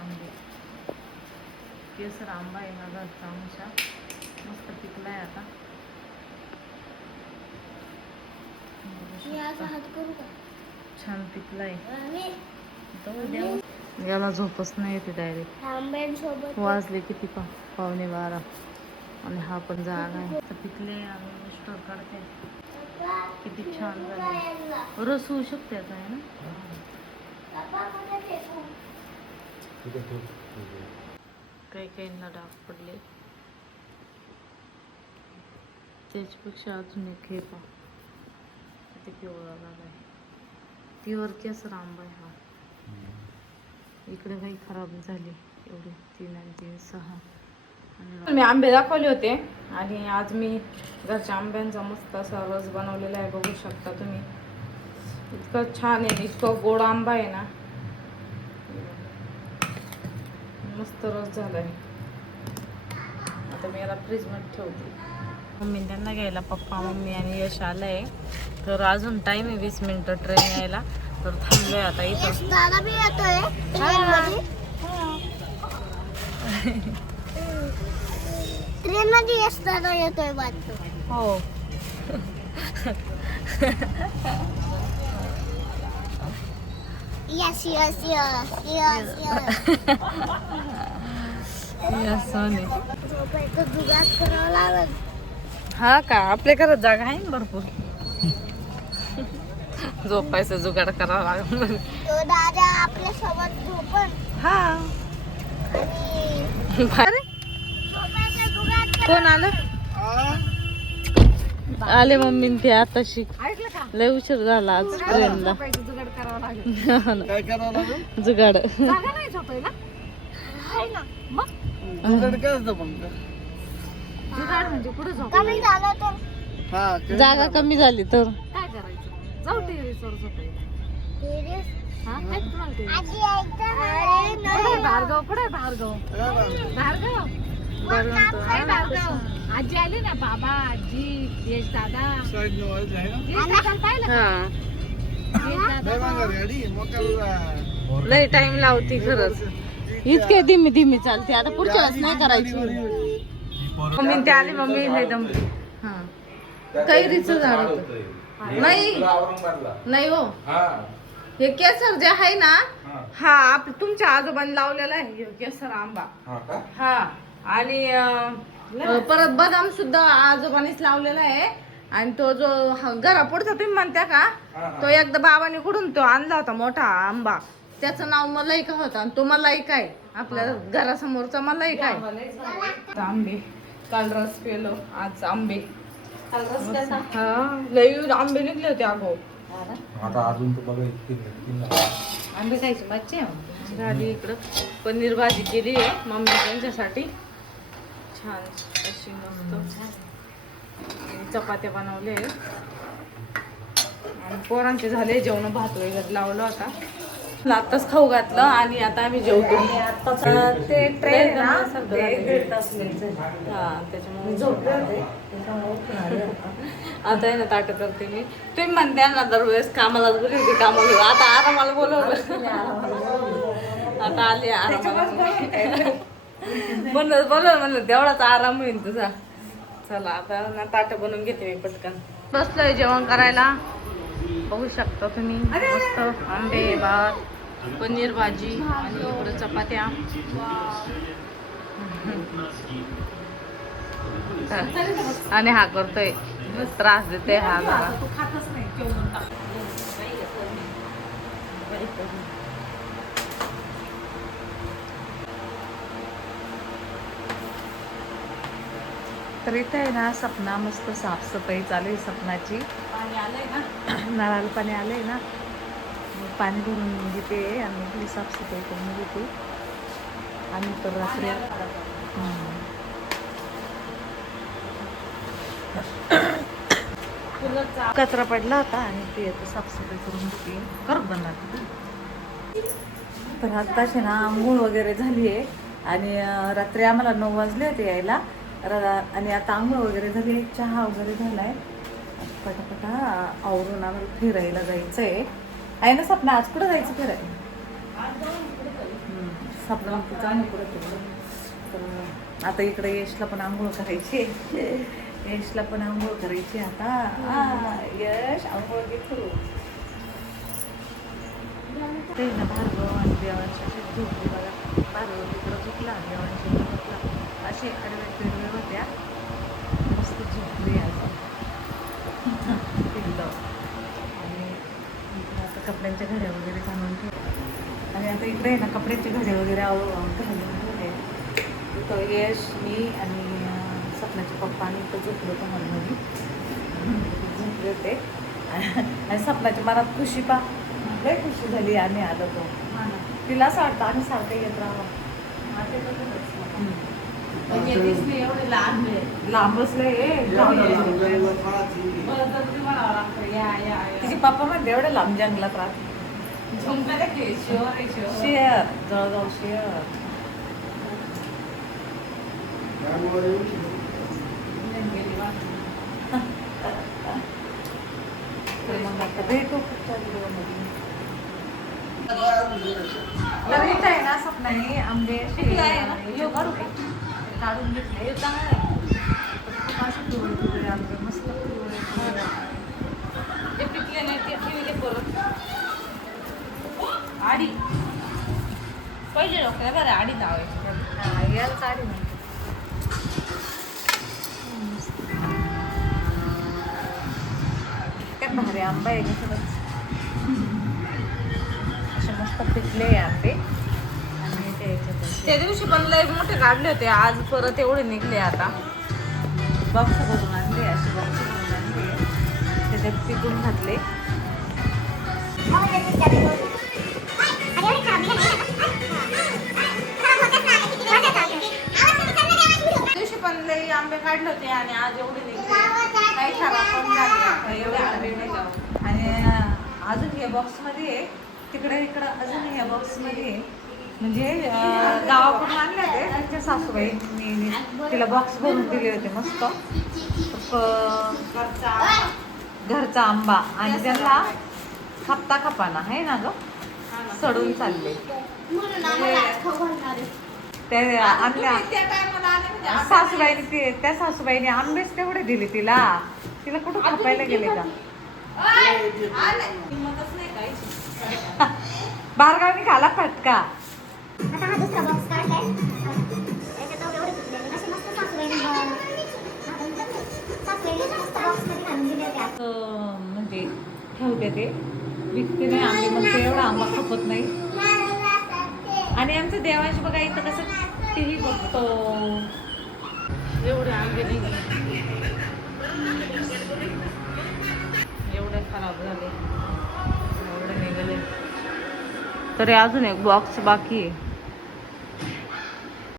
आंबे, केसर आंबा आहे हा घरचा आमच्या, मस्त पिकलाय आता. छान पिकलाय. याला झोपच नाही येते डायरेक्ट. वाजले किती 11:15 आणि हा पण जागा आहे. पिकले आणि स्टोर काढते. किती छान झाले. रस होऊ शकते आता आहे ना. काही काहींना डाग पडले. त्याच्यापेक्षा अजून एक हे पा ते पिवळा झालाय. प्युअर केसर आंबा आहे हा. इकडे काही खराब झाले एवढे 3 आणि 3 6. मी आंबे दाखवले होते आणि आज मी घरच्या आंब्यांचा मस्त असा रस बनवलेला आहे. बघू शकता तुम्ही. इतकं छान आहे, इतकं गोड आंबा आहे ना. मस्त रस झालाय. आता मी याला फ्रीजमध्ये ठेवते. मम्मी त्यांना घ्यायला पप्पा मम्मी आणि यश आलंय. तर अजून टाइम आहे 20 मिनिटं ट्रेन यायला. तर थांबलोय आता इथं. दादा भी येतोय ट्रेन मध्ये यश दादा येतोय वाटतो. हो. Yes yes yes yes yes yes सोने. झोपायचं जुगाड करावं लागेल. हा का, आपल्या घरात जागा आहे ना भरपूर. झोपायचं जुगाड करावं लागेल. तो दादा आपल्या सोबत झोपण. हा. आणि झोपायचं जुगाड कोण आलं? आले मम्मी ते आताशी. लय उशीर झाला आज ट्रेनला. जुगाड करावं लागेल. काय करावं लागेल? जुगाड. जागा नाही झोपायला. आहे ना मग जुगाड काय असतं मग? जुगाड म्हणजे कुठे झोप. कमी झालं तर हा जागा कमी झाली तर काय करायचं? जाऊ टेरेसवर झोपायला. हा काय तुम्हाला टेरेस? आजी अरे नाही भार्गव कुठे भार्गव? भार्गव काय भार्गव. आजी आली ना, बाबा आजी यश दादा. यश दादा पाहिलं का? यश दादा लय टाइम लावती खरंच. इतके धीमे धीमे चालते. आता पुढच्या वेळेस नाही करायची. मम्मी ते आली. मम्मी लय दमली. हा कैरीचं झाड होतं. नाही नाही हो, हे केसर जे आहे ना, हा तुमच्या आजोबांनी लावलेला आहे हे केसर आंबा. हा आणि परत बदाम सुद्धा आजोबांनीच लावलेला आहे. आणि तो जो घरापुढचा तुम्ही म्हणता का, तो एकदा बाबाने कुठून तो आणला होता मोठा आंबा. त्याचं नाव मलाईका होतं आणि तो मलाईका आहे. आपल्या घरासमोरचा मलाईका आहे. आंबे काल रस पेलो, आज आंबे. हा लई आंबे निघले होते अगो. आता अजून तर बघा इतकी आंबे खायची मच्छी आहे. झाली इकडं पनीर भाजी केली आहे मम्मी त्यांच्यासाठी. छान अशी मस्त चपात्या बनवले आणि पोरांचे झाले जेवण. भात वगैरे लावला होता. आत्ताच खाऊ घातलं आणि आता आम्ही जेवतो. ते ट्रेन ना हा त्याच्यामुळे झोपले होते. आता आहे ना ताट करते मी. तुम्ही म्हणते ना दरवेळेस कामाला बोलवते कामाला, आता आरामाला बोलवलं. आता आली आरामाला म्हणलं बोलवलं म्हणलं तेवढाच आराम होईल तुझा. चला आता ना ताट बनवून घेते मी पटकन. बसलोय जेवण करायला. बघू शकता तुम्ही मस्त आंबे भात पनीर भाजी आणि इकडं चपात्या. आणि हा करतोय त्रास देते हा जरा. तर इथे आहे ना सपना मस्त साफसफाई चालू आहे सपनाची. पाणी आलंय ना, नळाला पाणी आलंय ना, पाणी भरून घेते आणि इथली साफसफाई करून घेते. आणि तर रात्री कचरा पडला होता आणि ते आता साफसफाई करून घेते. करत बनणार. तर आत्ताशी ना आंघोळ वगैरे झाली आहे आणि रात्री आम्हाला 9 वाजले होते यायला. आणि आता आंघोळ वगैरे झाली, चहा वगैरे झालाय. पटापटा आवरून आम्हाला फिरायला जायचं आहे ना सपना. आज कुठं जायचं फिरायला? सपना बाकीचं आम्ही पुढे केलं. तर आता इकडे यशला पण आंघोळ करायची. यशला पण आंघोळ करायची आता. यश आंघोळ घे करू. ते ना भार्गव आणि देवांशी झोपली बघा. भार्गव तिकडं झोपला, देवांशी झोपला. असे आडवे पेडवे होत्या. मस्त झोपली आज तिकडं. आणि इकडं आता कपड्यांच्या घड्या वगैरे घालून ठेव. आणि आता इकडे आहे ना कपड्यांचे घडे वगैरे घालून ठेवले. इथं यश, मी आणि सपनाचे पप्पा आणि इथं झोपलो होतो हॉलमध्ये. झोपले होते आणि सपनाच्या मनात खुशी पा लय खुशी झाली आम्ही आलो तो. तिला असं वाटतं आम्ही सारखं येत राहावं. लांब बसले तिचे पप्पा म्हणते एवढं लांब जंगलात राहते. Share Jalgaon share. मग आता भेटू पुढच्या व्हिडिओमध्ये. लग्न आहे ना सपनाने आंबे काढून घेतले. आंबे मस्त जे पिकले नाही ते ठेवले परत. आडी पहिले लोक बरं आडी लावायची. याला आडी म्हणते. काय भारी आंबा आहे का असे मस्त पिकले आंबे. आणि त्या दिवशी पण लय मोठे काढले होते. आज परत एवढे निघले. आता बॉक्स भरून आणले. असे बॉक्स भरून आणले त्याच्यात पिकून घातले. दिवशी पण लय आंबे काढले होते आणि आज एवढे निघले. काही खराब पण झाले एवढे आंबे नाही. आणि अजून या बॉक्समध्ये तिकडे इकडं अजून या बॉक्समध्ये म्हणजे गावाकडून आणले होते. त्यांच्या सासूबाईंनी तिला बॉक्स भरून दिले होते मस्त घरचा आंबा. आणि त्यांना खपता खपाना आहे ना ग सडून चालले. त्या आणल्या सासूबाईने ते त्या सासूबाईने आंबेच तेवढे दिले तिला. तिला कुठं खपायला गेले का. बारगावनी खाला फटका. आता हा दुसरा बॉक्स काढलाय. याच्यात एवढे पिकलेले असे मस्त सासूबाईने मस्त बॉक्समध्ये घालून दिले होते. म्हणजे ठेवते ते विकते नाही आंबे. मग ते एवढा आंबा खपत नाही. आणि आमचं देवांश बघा इथं कसं टी व्ही बघतो. एवढे आंबे नाही एवढे खराब झाले. एवढे निघाले. तरी अजून एक बॉक्स बाकी आहे.